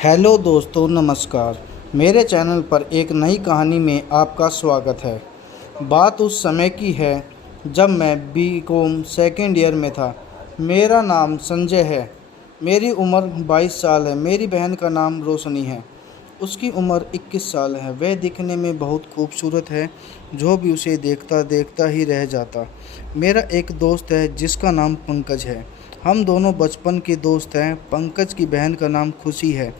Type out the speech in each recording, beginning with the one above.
Hello दोस्तों, नमस्कार। मेरे चैनल पर एक नई कहानी में आपका स्वागत है। बात उस समय की है जब मैं बीकॉम सेकेंड ईयर में था। मेरा नाम संजय है। मेरी उम्र 22 साल है। मेरी बहन का नाम रोशनी है। उसकी उम्र 21 साल है। वह दिखने में बहुत खूबसूरत है। जो भी उसे देखता देखता ही रह जाता। मेरा एक दोस्त है जिसका नाम पंकज है। हम दोनों बचपन के दोस्त हैं। पंकज की बहन का नाम खुशी है।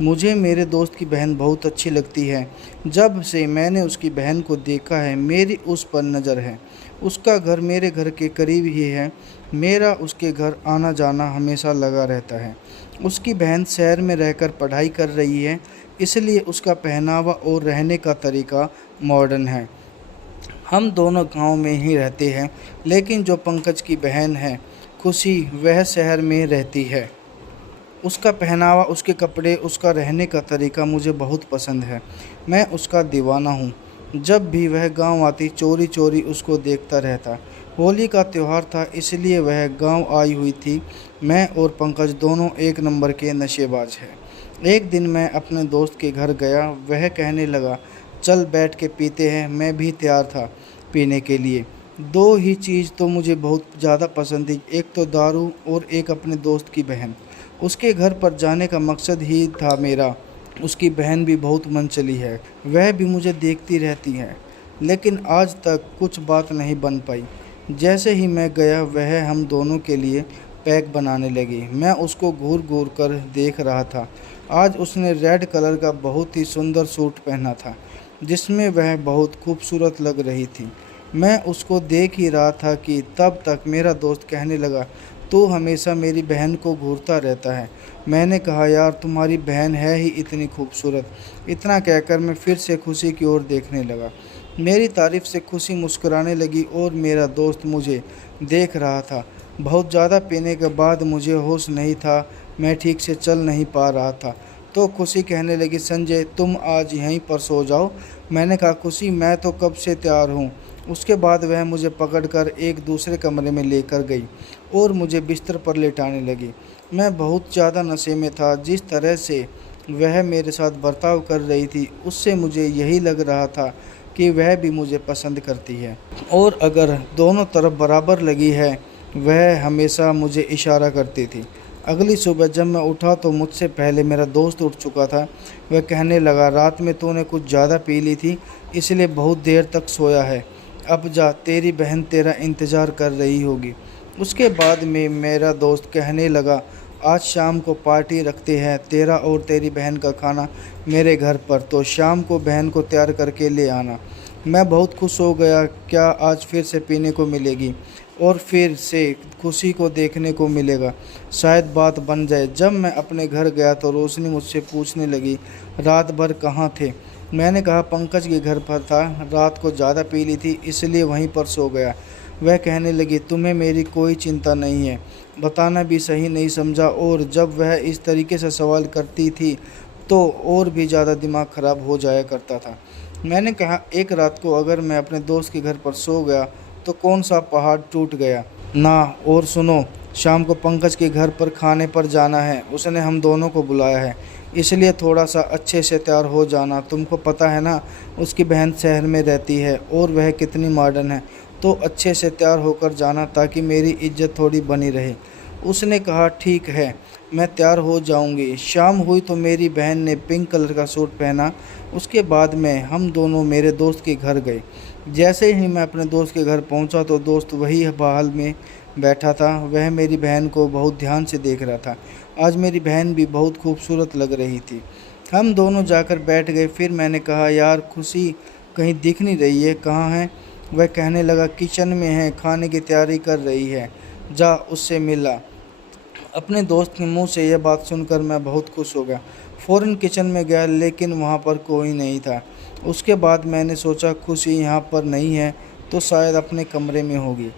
मुझे मेरे दोस्त की बहन बहुत अच्छी लगती है। जब से मैंने उसकी बहन को देखा है, मेरी उस पर नज़र है। उसका घर मेरे घर के करीब ही है। मेरा उसके घर आना जाना हमेशा लगा रहता है। उसकी बहन शहर में रहकर पढ़ाई कर रही है, इसलिए उसका पहनावा और रहने का तरीका मॉडर्न है। हम दोनों गांव में ही रहते हैं, लेकिन जो पंकज की बहन है खुशी, वह शहर में रहती है। उसका पहनावा, उसके कपड़े, उसका रहने का तरीका मुझे बहुत पसंद है। मैं उसका दीवाना हूँ। जब भी वह गांव आती, चोरी चोरी उसको देखता रहता। होली का त्यौहार था, इसलिए वह गांव आई हुई थी। मैं और पंकज दोनों एक नंबर के नशेबाज हैं। एक दिन मैं अपने दोस्त के घर गया। वह कहने लगा, चल बैठ के पीते हैं। मैं भी तैयार था पीने के लिए। दो ही चीज़ तो मुझे बहुत ज़्यादा पसंद थी, एक तो दारू और एक अपने दोस्त की बहन। उसके घर पर जाने का मकसद ही था मेरा। उसकी बहन भी बहुत मनचली है। वह भी मुझे देखती रहती है, लेकिन आज तक कुछ बात नहीं बन पाई। जैसे ही मैं गया, वह हम दोनों के लिए पैक बनाने लगी। मैं उसको घूर घूर कर देख रहा था। आज उसने रेड कलर का बहुत ही सुंदर सूट पहना था, जिसमें वह बहुत खूबसूरत लग रही थी। मैं उसको देख ही रहा था कि तब तक मेरा दोस्त कहने लगा, तू हमेशा मेरी बहन को घूरता रहता है। मैंने कहा, यार तुम्हारी बहन है ही इतनी खूबसूरत। इतना कहकर मैं फिर से खुशी की ओर देखने लगा। मेरी तारीफ से खुशी मुस्कुराने लगी और मेरा दोस्त मुझे देख रहा था। बहुत ज़्यादा पीने के बाद मुझे होश नहीं था। मैं ठीक से चल नहीं पा रहा था। तो खुशी कहने लगी, संजय तुम आज यहीं पर सो जाओ। मैंने कहा, खुशी मैं तो कब से तैयार हूँ। उसके बाद वह मुझे पकड़कर एक दूसरे कमरे में लेकर गई और मुझे बिस्तर पर लेटाने लगी। मैं बहुत ज़्यादा नशे में था। जिस तरह से वह मेरे साथ बर्ताव कर रही थी, उससे मुझे यही लग रहा था कि वह भी मुझे पसंद करती है, और अगर दोनों तरफ बराबर लगी है। वह हमेशा इशारा इशारा करती थी। अगली सुबह जब मैं उठा तो मुझसे पहले मेरा दोस्त उठ चुका था। वह कहने लगा, रात में तूने कुछ ज़्यादा पी ली थी, इसलिए बहुत देर तक सोया है। अब जा, तेरी बहन तेरा इंतज़ार कर रही होगी। उसके बाद में मेरा दोस्त कहने लगा, आज शाम को पार्टी रखते हैं, तेरा और तेरी बहन का खाना मेरे घर पर, तो शाम को बहन को तैयार करके ले आना। मैं बहुत खुश हो गया। क्या आज फिर से पीने को मिलेगी और फिर से खुशी को देखने को मिलेगा, शायद बात बन जाए। जब मैं अपने घर गया तो रोशनी मुझसे पूछने लगी, रात भर कहाँ थे। मैंने कहा, पंकज के घर पर था। रात को ज़्यादा पी ली थी, इसलिए वहीं पर सो गया। वह कहने लगी, तुम्हें मेरी कोई चिंता नहीं है। बताना भी सही नहीं समझा, और जब वह इस तरीके से सवाल करती थी तो और भी ज़्यादा दिमाग ख़राब हो जाया करता था। मैंने कहा, एक रात को अगर मैं अपने दोस्त के घर पर सो गया तो कौन सा पहाड़ टूट गया ना। और सुनो, शाम को पंकज के घर पर खाने पर जाना है। उसने हम दोनों को बुलाया है, इसलिए थोड़ा सा अच्छे से तैयार हो जाना। तुमको पता है ना, उसकी बहन शहर में रहती है और वह कितनी मॉडर्न है, तो अच्छे से तैयार होकर जाना ताकि मेरी इज्जत थोड़ी बनी रहे। उसने कहा, ठीक है, मैं तैयार हो जाऊंगी। शाम हुई तो मेरी बहन ने पिंक कलर का सूट पहना। उसके बाद में हम दोनों मेरे दोस्त के घर गए। जैसे ही मैं अपने दोस्त के घर पहुंचा तो दोस्त वही बहाल में बैठा था। वह मेरी बहन को बहुत ध्यान से देख रहा था। आज मेरी बहन भी बहुत खूबसूरत लग रही थी। हम दोनों जाकर बैठ गए। फिर मैंने कहा, यार खुशी कहीं दिख नहीं रही है, कहाँ है। वह कहने लगा, किचन में है, खाने की तैयारी कर रही है, जा उससे मिला। अपने दोस्त के मुंह से यह बात सुनकर मैं बहुत खुश हो गया। फ़ौरन किचन में गया, लेकिन वहाँ पर कोई नहीं था। उसके बाद मैंने सोचा, खुशी यहाँ पर नहीं है तो शायद अपने कमरे में होगी।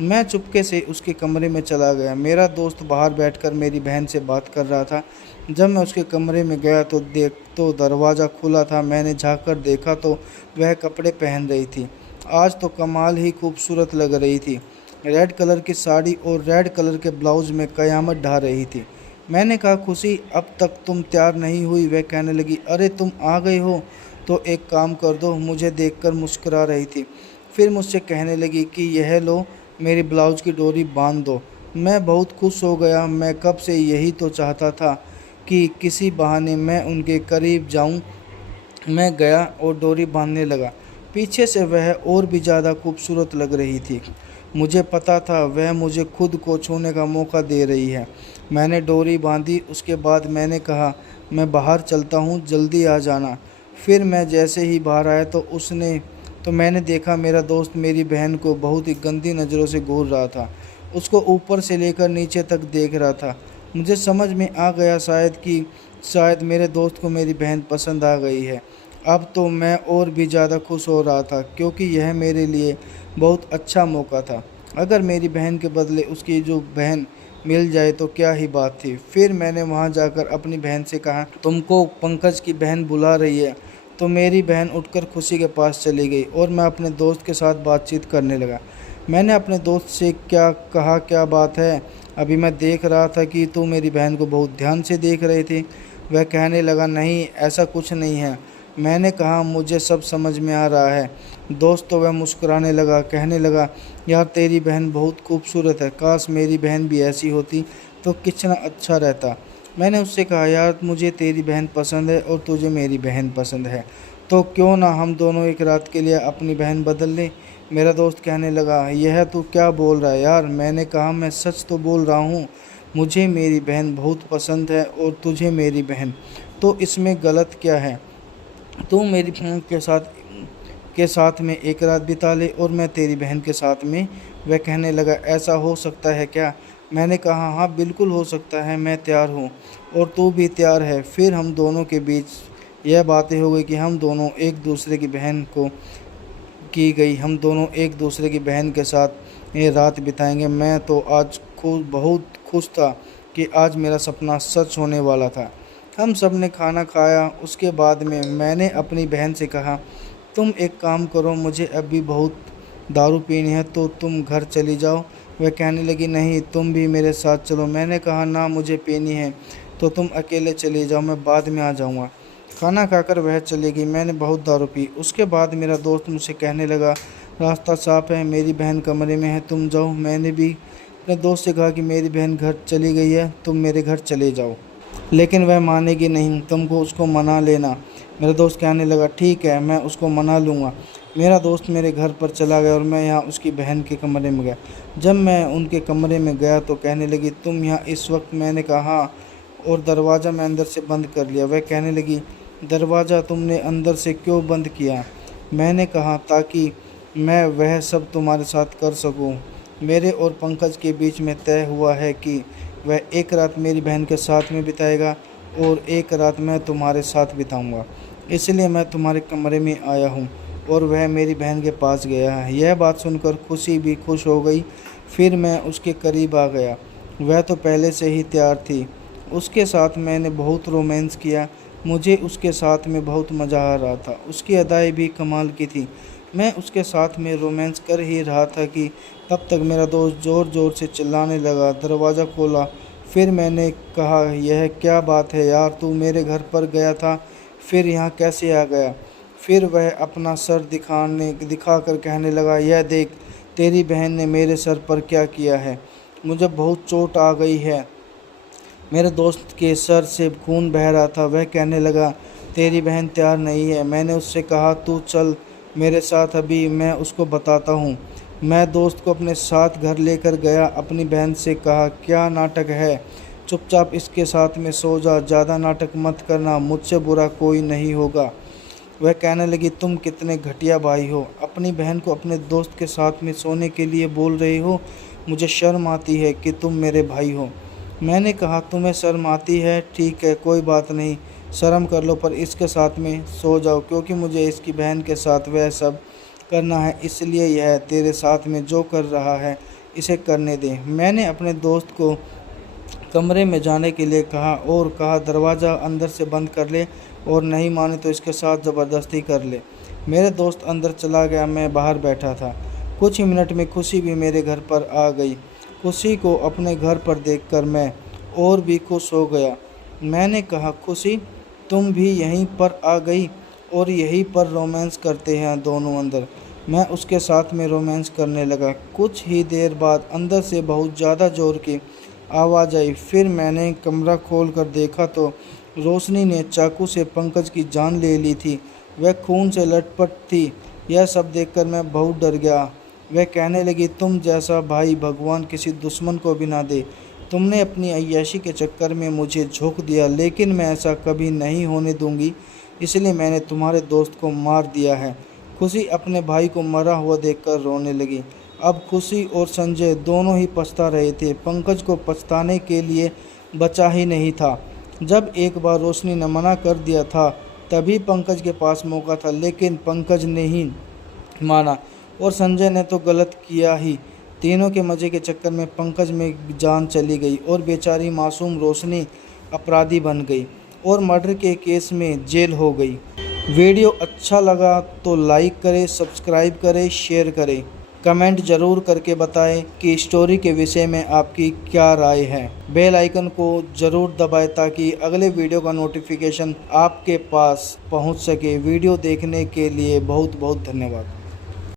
मैं चुपके से उसके कमरे में चला गया। मेरा दोस्त बाहर बैठकर मेरी बहन से बात कर रहा था। जब मैं उसके कमरे में गया तो दरवाज़ा खुला था। मैंने झाँक कर देखा तो वह कपड़े पहन रही थी। आज तो कमाल ही खूबसूरत लग रही थी। रेड कलर की साड़ी और रेड कलर के ब्लाउज़ में क़यामत ढा रही थी। मैंने कहा, खुशी अब तक तुम तैयार नहीं हुई? वह कहने लगी, अरे तुम आ गए हो तो एक काम कर दो। मुझे देखकर मुस्कुरा रही थी। फिर मुझसे कहने लगी कि यह लो, मेरी ब्लाउज़ की डोरी बांध दो। मैं बहुत खुश हो गया। मैं कब से यही तो चाहता था कि किसी बहाने मैं उनके करीब जाऊं। मैं गया और डोरी बांधने लगा। पीछे से वह और भी ज़्यादा खूबसूरत लग रही थी। मुझे पता था वह मुझे खुद को छूने का मौका दे रही है। मैंने डोरी बांधी। उसके बाद मैंने कहा, मैं बाहर चलता हूँ, जल्दी आ जाना। फिर मैं जैसे ही बाहर आया तो मैंने देखा मेरा दोस्त मेरी बहन को बहुत ही गंदी नज़रों से घूर रहा था। उसको ऊपर से लेकर नीचे तक देख रहा था। मुझे समझ में आ गया शायद मेरे दोस्त को मेरी बहन पसंद आ गई है। अब तो मैं और भी ज़्यादा खुश हो रहा था, क्योंकि यह मेरे लिए बहुत अच्छा मौका था। अगर मेरी बहन के बदले उसकी जो बहन मिल जाए तो क्या ही बात थी। फिर मैंने वहां जाकर अपनी बहन से कहा, तुमको पंकज की बहन बुला रही है। तो मेरी बहन उठकर खुशी के पास चली गई और मैं अपने दोस्त के साथ बातचीत करने लगा। मैंने अपने दोस्त से क्या कहा, क्या बात है? अभी मैं देख रहा था कि तू मेरी बहन को बहुत ध्यान से देख रही थी। वह कहने लगा, नहीं ऐसा कुछ नहीं है। मैंने कहा, मुझे सब समझ में आ रहा है। दोस्त तो वह मुस्कुराने लगा, कहने लगा, यार तेरी बहन बहुत खूबसूरत है। काश मेरी बहन भी ऐसी होती तो कितना अच्छा रहता। मैंने उससे कहा, यार मुझे तेरी बहन पसंद है और तुझे मेरी बहन पसंद है, तो क्यों ना हम दोनों एक रात के लिए अपनी बहन बदल लें। मेरा दोस्त कहने लगा, यह तू क्या बोल रहा है यार? मैंने कहा, मैं सच तो बोल रहा हूँ। मुझे मेरी बहन बहुत पसंद है और तुझे मेरी बहन, तो इसमें गलत क्या है? तू मेरी बहन के साथ में एक रात बिता ले और मैं तेरी बहन के साथ में। वह कहने लगा, ऐसा हो सकता है क्या? मैंने कहा, हाँ बिल्कुल हो सकता है, मैं तैयार हूँ और तू भी तैयार है। फिर हम दोनों के बीच यह बातें हो गई कि हम दोनों एक दूसरे की बहन के साथ ये रात बिताएंगे। मैं तो आज बहुत खुश था कि आज मेरा सपना सच होने वाला था। हम सब ने खाना खाया। उसके बाद में मैंने अपनी बहन से कहा, तुम एक काम करो, मुझे अभी बहुत दारू पीनी है तो तुम घर चली जाओ। वह कहने लगी, नहीं तुम भी मेरे साथ चलो। मैंने कहा, ना मुझे पीनी है तो तुम अकेले चली जाओ, मैं बाद में आ जाऊँगा। खाना खाकर वह चली गई। मैंने बहुत दारू पी। उसके बाद मेरा दोस्त मुझसे कहने लगा, रास्ता साफ है, मेरी बहन कमरे में है, तुम जाओ। मैंने भी अपने दोस्त से कहा कि मेरी बहन घर चली गई है, तुम मेरे घर चले जाओ। लेकिन वह मानेगी नहीं, तुमको उसको मना लेना। मेरा दोस्त कहने लगा, ठीक है, मैं उसको मना लूँगा। मेरा दोस्त मेरे घर पर चला गया और मैं यहाँ उसकी बहन के कमरे में गया। जब मैं उनके कमरे में गया तो कहने लगी, तुम यहाँ इस वक्त? मैंने कहा, हाँ, और दरवाज़ा मैं अंदर से बंद कर लिया। वह कहने लगी, दरवाज़ा तुमने अंदर से क्यों बंद किया? मैंने कहा, ताकि मैं वह सब तुम्हारे साथ कर सकूं। मेरे और पंकज के बीच में तय हुआ है कि वह एक रात मेरी बहन के साथ में बिताएगा और एक रात मैं तुम्हारे साथ बिताऊंगा। इसलिए मैं तुम्हारे कमरे में आया हूँ। और वह मेरी बहन के पास गया है। यह बात सुनकर खुशी भी खुश हो गई। फिर मैं उसके करीब आ गया। वह तो पहले से ही तैयार थी। उसके साथ मैंने बहुत रोमांस किया। मुझे उसके साथ में बहुत मज़ा आ रहा था। उसकी अदाएँ भी कमाल की थी। मैं उसके साथ में रोमांस कर ही रहा था कि तब तक मेरा दोस्त ज़ोर ज़ोर से चिल्लाने लगा। दरवाज़ा खोला। फिर मैंने कहा, यह क्या बात है यार, तू मेरे घर पर गया था, फिर यहाँ कैसे आ गया? फिर वह अपना सर दिखाकर कहने लगा, यह देख, तेरी बहन ने मेरे सर पर क्या किया है। मुझे बहुत चोट आ गई है। मेरे दोस्त के सर से खून बह रहा था। वह कहने लगा, तेरी बहन तैयार नहीं है। मैंने उससे कहा, तू चल मेरे साथ, अभी मैं उसको बताता हूँ। मैं दोस्त को अपने साथ घर लेकर गया। अपनी बहन से कहा, क्या नाटक है, चुपचाप इसके साथ में सो जा, ज़्यादा नाटक मत करना, मुझसे बुरा कोई नहीं होगा। वह कहने लगी, तुम कितने घटिया भाई हो, अपनी बहन को अपने दोस्त के साथ में सोने के लिए बोल रहे हो। मुझे शर्म आती है कि तुम मेरे भाई हो। मैंने कहा, तुम्हें शर्म आती है, ठीक है, कोई बात नहीं, शर्म कर लो, पर इसके साथ में सो जाओ, क्योंकि मुझे इसकी बहन के साथ वह सब करना है, इसलिए यह तेरे साथ में जो कर रहा है इसे करने दे। मैंने अपने दोस्त को कमरे में जाने के लिए कहा, दरवाज़ा अंदर से बंद कर ले और नहीं माने तो इसके साथ ज़बरदस्ती कर ले। मेरे दोस्त अंदर चला गया। मैं बाहर बैठा था। कुछ ही मिनट में खुशी भी मेरे घर पर आ गई। खुशी को अपने घर पर देखकर मैं और भी खुश हो गया। मैंने कहा, खुशी तुम भी यहीं पर आ गई और यहीं पर रोमांस करते हैं दोनों अंदर। मैं उसके साथ में रोमांस करने लगा। कुछ ही देर बाद अंदर से बहुत ज़्यादा ज़ोर की आवाज़ आई। फिर मैंने कमरा खोल कर देखा तो रोशनी ने चाकू से पंकज की जान ले ली थी। वह खून से लटपट थी। यह सब देखकर मैं बहुत डर गया। वह कहने लगी, तुम जैसा भाई भगवान किसी दुश्मन को भी ना दे। तुमने अपनी अय्याशी के चक्कर में मुझे झोंक दिया, लेकिन मैं ऐसा कभी नहीं होने दूंगी। इसलिए मैंने तुम्हारे दोस्त को मार दिया है। खुशी अपने भाई को मरा हुआ देखकर रोने लगी। अब खुशी और संजय दोनों ही पछता रहे थे। पंकज को पछताने के लिए बचा ही नहीं था। जब एक बार रोशनी ने मना कर दिया था तभी पंकज के पास मौका था, लेकिन पंकज ने ही माना और संजय ने तो गलत किया ही। तीनों के मज़े के चक्कर में पंकज में जान चली गई और बेचारी मासूम रोशनी अपराधी बन गई और मर्डर के केस में जेल हो गई। वीडियो अच्छा लगा तो लाइक करें, सब्सक्राइब करें, शेयर करें। कमेंट ज़रूर करके बताएं कि स्टोरी के विषय में आपकी क्या राय है। बेल आइकन को ज़रूर दबाएं ताकि अगले वीडियो का नोटिफिकेशन आपके पास पहुंच सके। वीडियो देखने के लिए बहुत बहुत धन्यवाद।